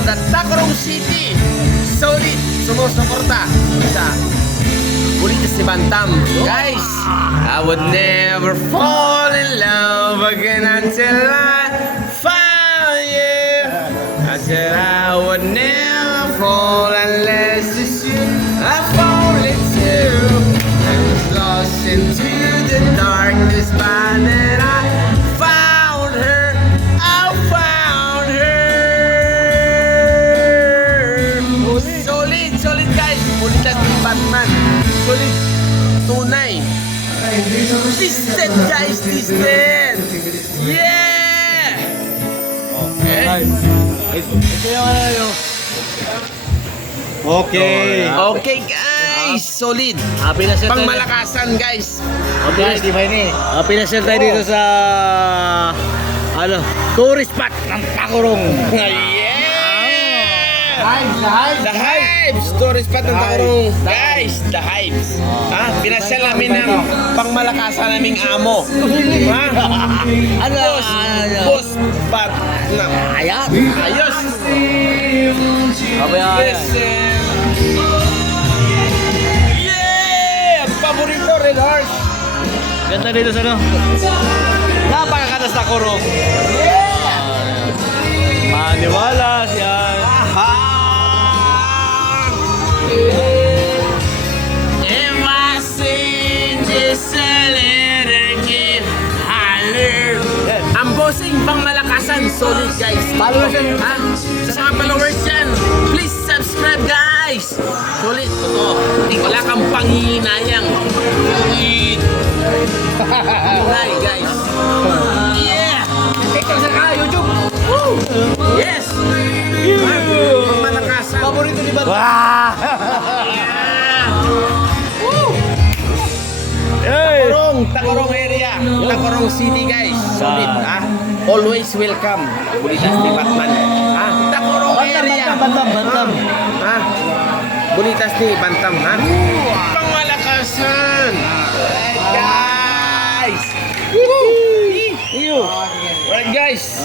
from the Tacloban City. Solid sumusuporta sa Bulitas ni Bantam. Guys, I would never fall in love again until I found you. I said I would never fall unless it's you I fall into. I was lost into the darkness, but then I found her. I found her. Oh, solid guys. Bulitas ni Batman. Solid. Tunay. Twisted guys, twisted. Yeah. Okay. Ito yung ano yun. Okay. Okay guys, solid. Pinashare tayo. Pangmalakasan guys. Okay, di ba yun eh? Pinashare tayo dito sa tourist spot ng Tacloban. Yeah! The Hives! Stories pa ng Tacloban. Guys, The Hives. Pinasyal namin ng pangmalakasan naming amo. Ha? Boss, but Ayan. ayos. Ayan. Yeah! Paborito, Red Horse. Ganda dito sa napakakatas Tacloban. Maniwalas yan. If I sing just a little bit higher. Ang bossing pangmalakasan, solid guys. Followers yan. Sa mga followers yan, please subscribe guys. Solid, totoo. Wala kang panghihinayang. Solid. Hi guys. Yeah! TikTok sa YouTube. Woo! Yes! Pangmalakasan. Paborito ni Bat. Yeah! Woo! Tacloban area, Tacloban City guys. Solid, always welcome. Bulitas ni Batman. Tacloban area. Bantam. Bulitas ni Bantam, Pangmalakasan. Guys. Woo! Alright guys.